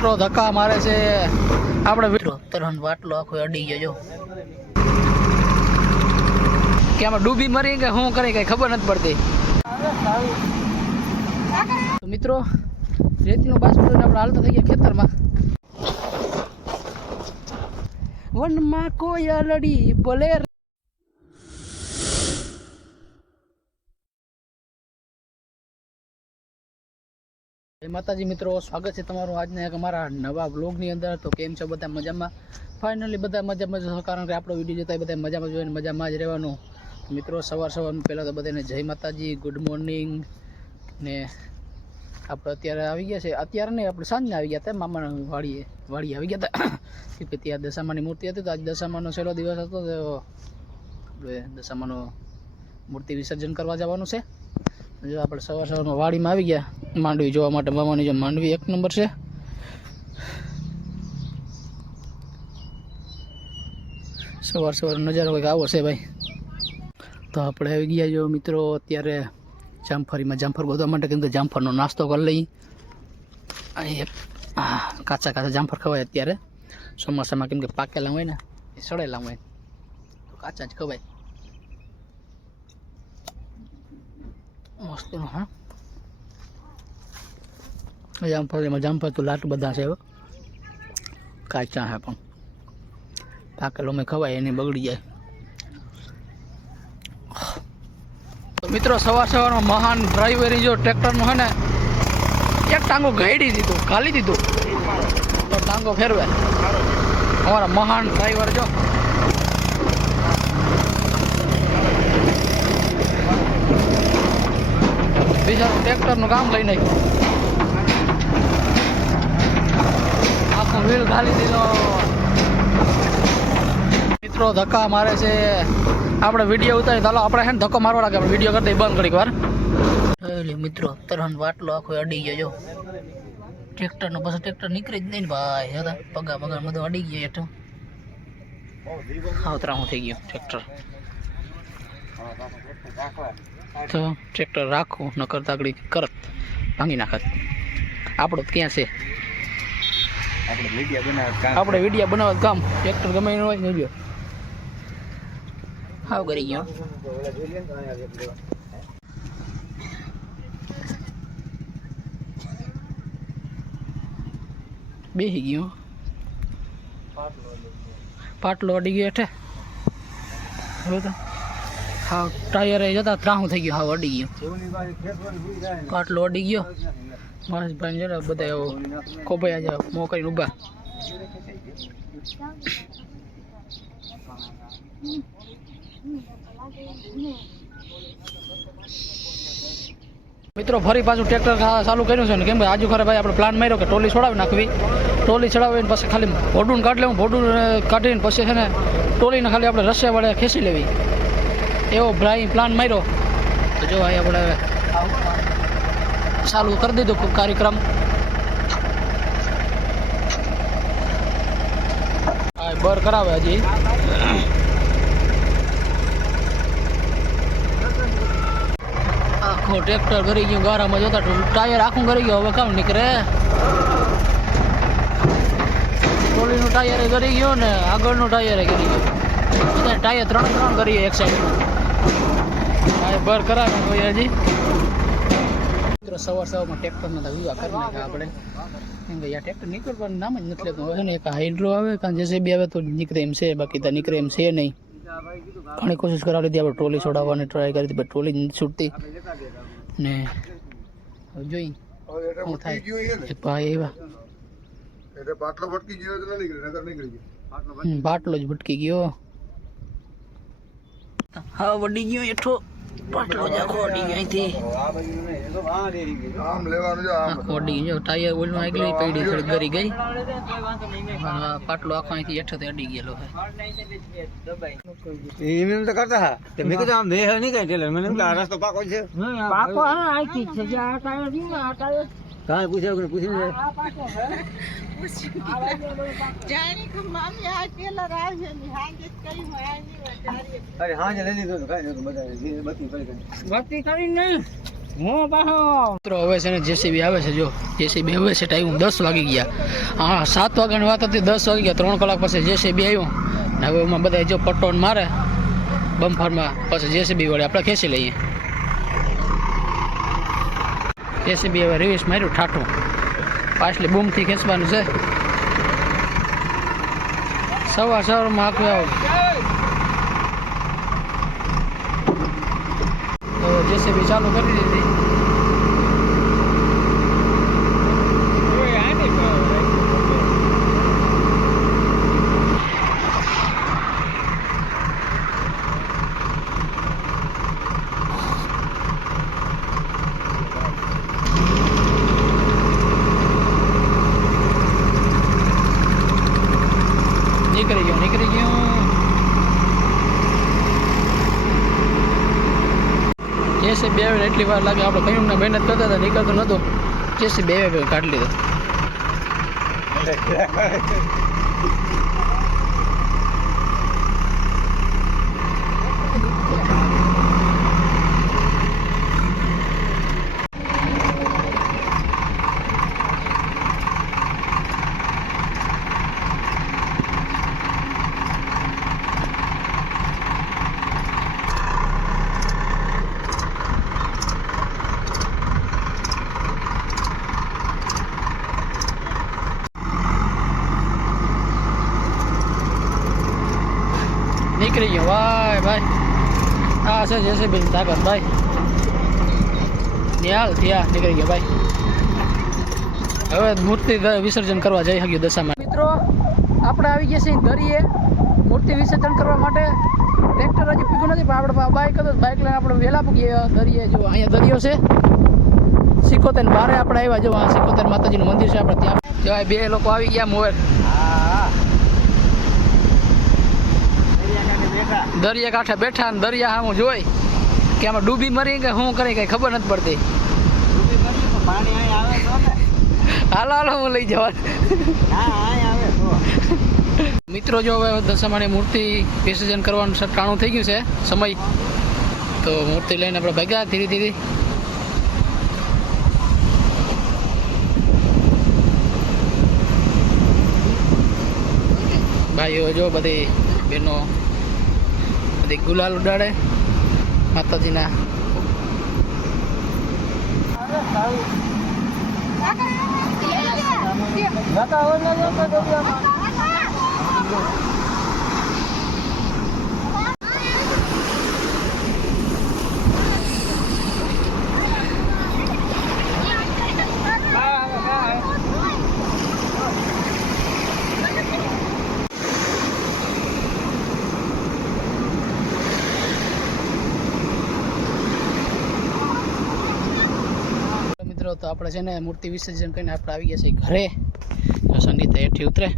મિત્રો ધક્કા મારે છે આપણે મિત્રો તરહન બાટલો આખો અડી ગયો જો કે આમાં ડૂબી મરી કે શું કરે કઈ ખબર નથી પડતી. તો મિત્રો રેતીનો બાસ્કો આપણે હાલતા થઈ ગયા ખેતરમાં. વનમાં કોયલડી બોલે. માતાજી મિત્રો, સ્વાગત છે તમારું આજના એક અમારા નવા બ્લોગની અંદર. તો કેમ છો બધા? મજામાં? ફાઇનલી બધા મજામાં છો, કારણ કે આપણો વિડીયો જોતા બધા મજામાં જોઈને મજામાં જ રહેવાનું. મિત્રો સવારમાં પહેલાં તો બધાને જય માતાજી, ગુડ મોર્નિંગ. ને આપણે અત્યારે આવી ગયા છે, અત્યારે નહીં આપણે સાંજના આવી ગયા હતા મામાના વાડી આવી ગયા હતા કેમ કે ત્યાં દશામાની મૂર્તિ હતી. તો આજ દશામાનો છેલ્લો દિવસ હતો, તો આપણે દશામાનો મૂર્તિ વિસર્જન કરવા જવાનું છે. જો આપણે સવારમાં વાડીમાં આવી ગયા માંડવી જોવા માટે. મામાની જો માંડવી એક નંબર છે. સવાર નજારો કંઈક આવો છે ભાઈ. તો આપણે આવી ગયા જો મિત્રો અત્યારે જામફર ગોતવા માટે, કેમ કે જામફરનો નાસ્તો કરી લઈ. અહીં કાચા જામફર ખવાય અત્યારે ચોમાસામાં, કેમ કે પાકેલા હોય ને એ સડેલા હોય તો કાચા જ ખવાય. મસ્ત હા જામફર તો લાટ બધા છે, કાચા હે પણ પાકેલો મેં ખવાય એને બગડી જાય. તો મિત્રો સવારમાં મહાન ડ્રાઈવરી જો ટ્રેક્ટરનું છે ને એક ટાંગો ગાડી દીધો, ખાલી દીધો તો ટાંગો ફેરવે. અમારા મહાન ડ્રાઈવર જો બીજા ટ્રેક્ટરનું કામ લઈ નાખ્યું, આખો વ્હીલ ખાલી દીધો. મિત્રો ધક્કા મારે છે, આપણે વિડીયો ઉતારી ચાલો આપણે છે ને ધક્કો મારવા લાગે, આપણે વિડીયો કરતા બંધ કરી વાર. મિત્રો તરહન બાટલો આખો અડી ગયો જો ટ્રેક્ટરનો. પછી ટ્રેક્ટર નીકળી જ નહીં ને ભાઈ, હતા પગા બધું અડી ગયો હેઠું. હાવતરાવું થઈ ગયું ટ્રેક્ટર. તો ટ્રેક્ટર રાખવું ન કરતા આગળ કરત ભાંગી નાખત. આપણો ક્યાં છે, આપણે વિડીયો બનાવવા કામ. ટ્રેક્ટર ગમે એનું હોય ને ગયો હાવ કરી ગયો. બેસી ગયો, પાટલો અડી ગયો હેઠે. હવે તો હા ટાયર જતા ત્રાહું થઈ ગયું, હાવ અડી ગયું. પાટલો અડી ગયો. માણસભાઈ જરા બધા એવો કોભાઈ જાય મોં કરીને ઊભા. મિત્રો ફરી પાછું ટ્રેક્ટર ચાલુ કર્યું છે ને, કેમ કે આજુ ખરે ભાઈ આપણે પ્લાન માર્યો કે ટોલી છોડાવી નાખવી. ટોલી છોડાવીને પછી ખાલી ભોડું કાઢી લેવું, ભોડું કાઢીને પછી છે ને ટોલીને ખાલી આપણે રસ્યા વડે ખેંચી લેવી, એવો ભાઈ પ્લાન માર્યો. તો જો અહીં આપણે ચાલુ કરી દીધો કાર્યક્રમ. હા બર કરાવે હજી. આખો ટ્રેક્ટર કરી ગયું ગારામાં, જોતા ટાયર આખું કરી ગયો. હવે કામ નીકળે, ટોલીનું ટાયર કરી ગયું ને આગળનું ટાયર કરી ગયું. બધા ટાયર ત્રણ કરીએ એક સાઈડમાં. બર કરાવે કોઈ હજી. મિત્રો સવારમાં ટ્રેક્ટરના વિવાહ કરી નાખ્યા આપણે, કેમ કે આ ટ્રેક્ટર નીકળવાનું નામ જ નથી લેતું. હવે ને એક હાઇડ્રો આવે કાં જેસીબી આવે તો નીકળે એમ છે, બાકી તો નીકળે એમ છે નહીં. ઘણી કોશિશ કરાવી લીધી આપણે ટ્રોલી છોડાવવાની ટ્રાય કરી હતી, પણ ટ્રોલી નથી છૂટતી. ને જોઈ શું થાય. એક ભાઈ એવા બાટલો જ ભટકી ગયો. હા વડી ગયો એઠો પાટલો જ આખો અડી ગયો. અહીંથી આખો અડી ગયો. ટાયર ઓઇલમાં આગળ પડી થોડી ગરી ગઈ. પાટલો આખો અહીંથી હેઠો અડી ગયેલો છે. એમ તો કરતા હા મેં કીધું આમ મેં નહીં કઈ ટેલર મને આ રસ્તો પાકો છે, પાકો હા આખી છે જે આ ટાયર છે ને આ ટાયર કાંઈ પૂછીને જાણી કે મામી આ ટેલર આવે ને હાજે કરી હોય અરે હા લઈ લીધો કાંઈ નતું બધા બત્તી કરી બત્તી કરી નહીં હું પાછો મિત્રો હવે છે ને જેસીબી આવે છે. જો જેસીબી હવે છે, ટાઈમ 10 વાગી ગયા. હા 7 વાગ્યાની વાત હતી, 10 વાગી ગયા. 3 કલાક પછી જેસીબી આવ્યું ને હવે એમાં બધા જો પટ્ટોન મારે બમ્ફરમાં, પછી જેસીબી વડે આપણે ખેંચી લઈએ. જેસીબી હવે રિવર્સ માર્યું ઠાઠું, પાછલી બૂમથી ખેંચવાનું છે. સવારમાં આખું જેસીબી ચાલુ કરી દીધી. નીકળી ગયું. જેસીબી આવે એટલી વાર લાગે. આપણે કયું મહેનત કરતા હતા, નીકળતો નહોતો. જેસીબી આવે કાઢી લીધો. નીકળી ગયો ભાઈ. આ છે જેસીબી ની તાકાત ભાઈ. નિહાલ થયા, નીકળી ગયા ભાઈ. હવે મૂર્તિ વિસર્જન કરવા જઈ શક્યું દશામાં. મિત્રો આપણે આવી ગયા છીએ દરિયે મૂર્તિ વિસર્જન કરવા માટે. ટ્રેક્ટર હજી પીગું નથી, પણ આપણે બાઇક હતો, બાઇક લઈને આપણે વહેલા પૂગીએ દરિયે. જો અહીંયા દરિયો છે. 77 બારે આપણે આવ્યા. જો આ 77 માતાજીનું મંદિર છે આપણે ત્યાં. જો બે લોકો આવી ગયા મોર દરિયા કાંઠે બેઠા, ને દરિયા સામું જોઈ કે આમાં ડૂબી મરી કે શું કરી કઈ ખબર નથી પડતી. હાલો હાલો હું લઈ જવા. મિત્રો જો હવે દશામાની મૂર્તિ વિસર્જન કરવાનું ટાણું થઈ ગયું છે સમય, તો મૂર્તિ લઈને આપણે ભાગ્યા ધીરે ધીરે. ભાઈઓ જો બધી બહેનો ગુલાલ ઉડાડે માતાજીના. તો આપણે છે ને મૂર્તિ વિસર્જન કરીને આપણે આવી ગયા છીએ ઘરે. સંગીત હેઠી ઉતરે,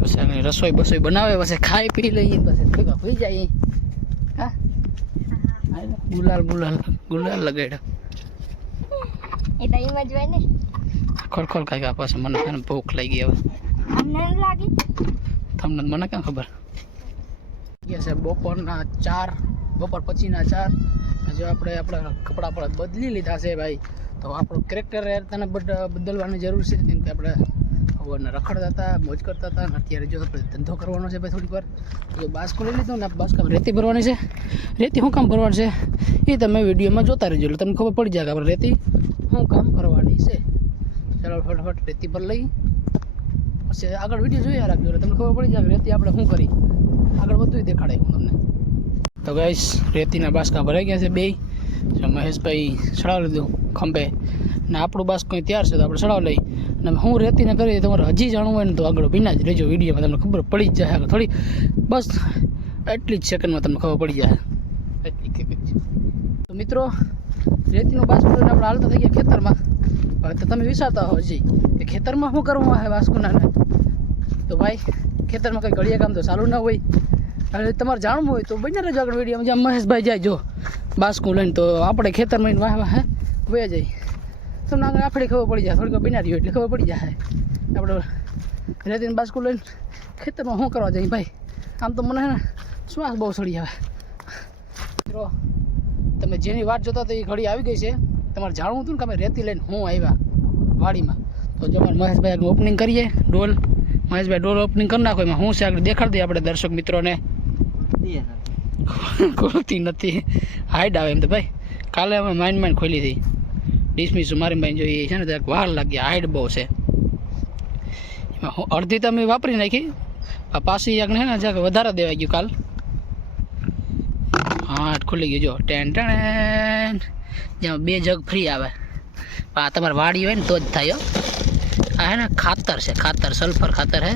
પછી રસોઈ બસોઈ બનાવે, પછી ખાઈ પી લઈએ, પછી થોડીક હોઈ જાય. હા ગુલાલ લગાડ્યો એ તો એમ જ હોય ને. ખોલ કાંઈક આ પાસે મને ભૂખ લાગી. હવે અમને લાગી તમને મને ક્યાં ખબર. ગયા છે બપોરના 4, બપોર પછીના 4. જો આપણે આપણા કપડાં પણ બદલી લીધા છે ભાઈ. તો આપણું કેરેક્ટર તને બદલવાની જરૂર છે, કેમ કે આપણે સવારના રખડતા હતા, મોજ કરતા હતા. અને અત્યારે જો આપણે ધંધો કરવાનો છે ભાઈ થોડીક વાર. જો બાસ્કો લઈ લીધો ને, બાસ્કામાં રેતી ભરવાની છે. રેતી શું કામ ભરવાની છે એ તમે વિડીયોમાં જોતા રહેજો, એટલે તમને ખબર પડી જાય કે આપણે રેતી શું કામ ભરવાની છે. ચાલો ફટાફટ રેતી પર લઈ, પછી આગળ વિડીયો જોયા રાખજો, એટલે તમને ખબર પડી જાય કે રેતી આપણે શું કરી. આગળ બધું દેખાડાય હું તમને. તો ગાઈસ રેતીના બાસકા ભરાઈ ગયા છે બે. મહેશભાઈ ચડાવી લીધું ખંભે, ને આપણું બાસકો તૈયાર છે, તો આપણે ચડાવી લઈ. અને હું રેતીને કરી તમારે હજી જાણવું હોય ને તો આગળ ભીના જ રહેજો વિડીયોમાં, તમને ખબર પડી જ જાય. થોડી બસ એટલી જ સેકન્ડમાં તમને ખબર પડી જાય. તો મિત્રો રેતીનું બાસકો લઈને આપણે હાલતા થઈ ગયા ખેતરમાં. હવે તો તમે વિચારતા હો હજી કે ખેતરમાં શું કરવું આવે બાસકોના. તો ભાઈ ખેતરમાં કંઈ ઘડિયા કામ તો ચાલુ ના હોય. અને તમારે જાણવું હોય તો બને રહેજો આગળ વિડીયોમાં. જ્યાં મહેશભાઈ જાય જો બાસકું લઈને, તો આપણે ખેતરમાં વાહ વાહ વયા જાય. તમને આગળ આખડી ખબર પડી જાય, થોડીક બિના રહ્યો એટલે ખબર પડી જાય. આપણે રેતીને બાસકું લઈને ખેતરમાં શું કરવા જાય ભાઈ. આમ તો મને હે ને શ્વાસ બહુ ચડી આવે. મિત્રો તમે જેની વાટ જોતા હતા એ ઘડી આવી ગઈ છે. તમારે જાણવું હતું ને કે અમે રેતી લઈને હું આવ્યા વાડીમાં. તો જો અમારે મહેશભાઈ આગળ ઓપનિંગ કરીએ ડોલ. મહેશભાઈ ડોલ ઓપનિંગ કરી નાખો. એમાં હું છે આગળ દેખાડી દઈએ આપણે દર્શક મિત્રોને. ખોલતી નથી, હાઈડ આવે એમ તો ભાઈ. કાલે અમે માઇન્ડ ખોલી હતી ડિસમિસ મારી માઇન્ડ જોઈએ છે ને તો વાર લાગી, હાઈડ બહુ છે. એમાં અડધી તો અમે વાપરી નાખી, પાછી આગળ છે ને જરાક વધારે દેવાઈ ગયું કાલ. હા ખુલી ગયું જો ટેન ટેન. જેમાં 2 જગ ફ્રી આવે. આ તમારે વાડી હોય ને તો જ થાય હો. આ હે ને ખાતર છે, ખાતર સલ્ફર ખાતર હે.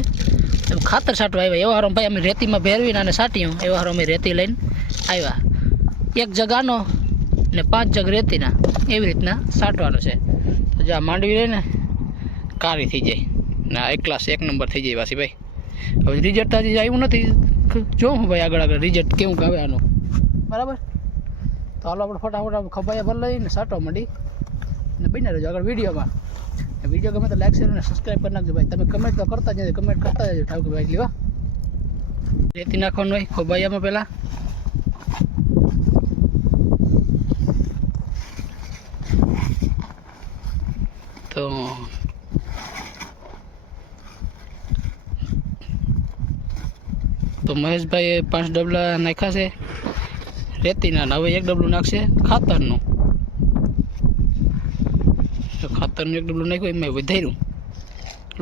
એમ ખાતર છાંટવા આવ્યા. એવા હારો ભાઈ અમે રેતીમાં ભેરવીને અને છાંટ્યું. એવા હારો અમે રેતી લઈને આવ્યા. 1 જગ આનો ને 5 જગ રેતીના એવી રીતના છાંટવાનું છે. તો જો આ માંડવી લઈને કાળી થઈ જાય ને 1 નંબર થઈ જાય પાછી ભાઈ. હવે રિઝલ્ટ હજી આવ્યું નથી, જોઉં ભાઈ આગળ રિઝલ્ટ કેવું આવે આનું. બરાબર, તો હાલો આપણે ફટાફટ ખભાયા ભર લઈને છાંટવા માંડી ને બન્યા રહેજો આગળ વિડીયોમાં. વિડીયો ગમે તો લાઈક શેર અને સબસ્ક્રાઈબ કરી નાખજો ભાઈ. તમે કમેન્ટ તો કરતા જ કમેન્ટ કરતા જજો ઠાકોર ભાઈ. લેવા રેતી નાખવાનું હોય ખોબાયામાં પહેલાં. તો મહેશભાઈએ 5 ડબલા નાખ્યા છે રેતીના. હવે 1 ડબલું નાખશે ખાતરનું. ખાતરનું 1 ડબલું નાખ્યું એમાં વધાર્યું.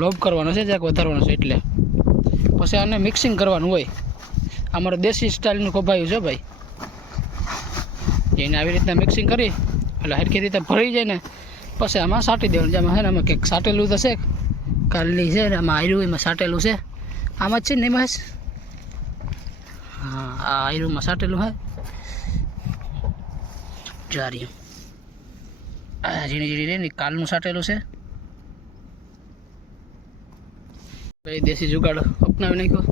લોબ કરવાનો છે, જરાક વધારવાનો છે એટલે. પછી આને મિક્સિંગ કરવાનું હોય. અમારે દેશી સ્ટાઇલનું ખોભાયું છે ભાઈ. એને આવી રીતના મિક્સિંગ કરી એટલે હરખી રીતે ભરી જાય ને પછી આમાં સાટી દેવાનું. જેમાં છે ને આમાં કંઈક સાટેલું તો છે, કાલી છે ને આમાં આયરું એમાં સાટેલું છે. આમાં જ છે ને એમાં. હા આ આયરુંમાં સાટેલું હે જાર્યું. આ ઝીણી ઝીણી રહી ને કાલનું સાટેલું છે ભાઈ. દેશી જુગાડ અપનાવી નાખ્યો.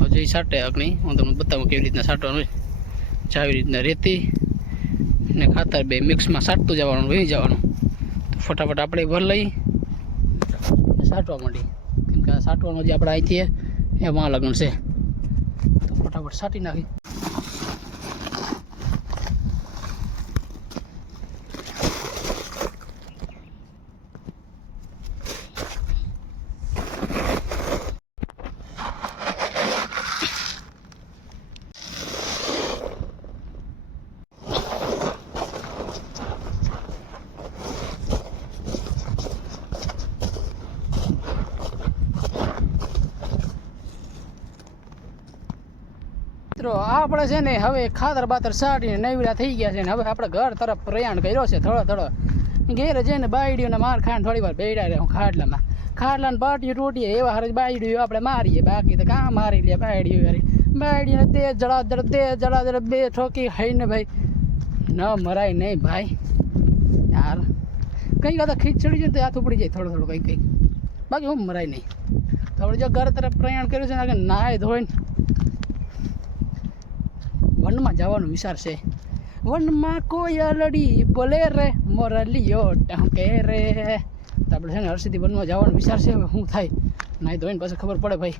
હજુ એ સાટે અગ્નિ હું તમને બતાવું કેવી રીતના સાટવાનું હોય. આવી રીતના રેતી ને ખાતર 2 મિક્સમાં સાટતું જવાનું, વહી જવાનું. તો ફટાફટ આપણે ભર લઈ સાટવા માંડી. કેમ કે આ સાટવાનું જે આપણે અહીંથી એમાં લગ્ન છે. તો ફટાફટ સાટી નાખી. મિત્રો આપણે છે ને હવે ખાતર બાતર સાટીને નવીડા થઈ ગયા છે ને હવે આપણે ઘર તરફ પ્રયાણ કર્યો છે. થોડો ઘેર જઈને બાયડીઓને માર ખાંડ થોડી વાર બેડા રહે હું ખાટલામાં. ખાટલાને પાટીઓ તૂટીએ એવા હારે બાયડીઓ આપણે મારીએ. બાકી તો કાં મારી લે બાયડીઓ યાર. બાયડીને તે જળાજળ 2 ઠોકી હઈને ભાઈ ન મરાય નહીં ભાઈ યાર. કંઈક આ તો ખીચડી છે ને તો હાથ ઉપડી જાય થોડું કંઈક. બાકી હું મરાય નહીં. તો આપણે જો ઘર તરફ પ્રયાણ કર્યું છે ને આગળ નાય ધોઈને વનમાં જવાનો વિચાર છે. વનમાં કોયલડી બોલે રે મોરલીઓ ટહકે રે. તો આપણે છે ને હરસીથી વનમાં જવાનો વિચાર છે. હવે શું થાય નાય ધોઈને પછી ખબર પડે ભાઈ.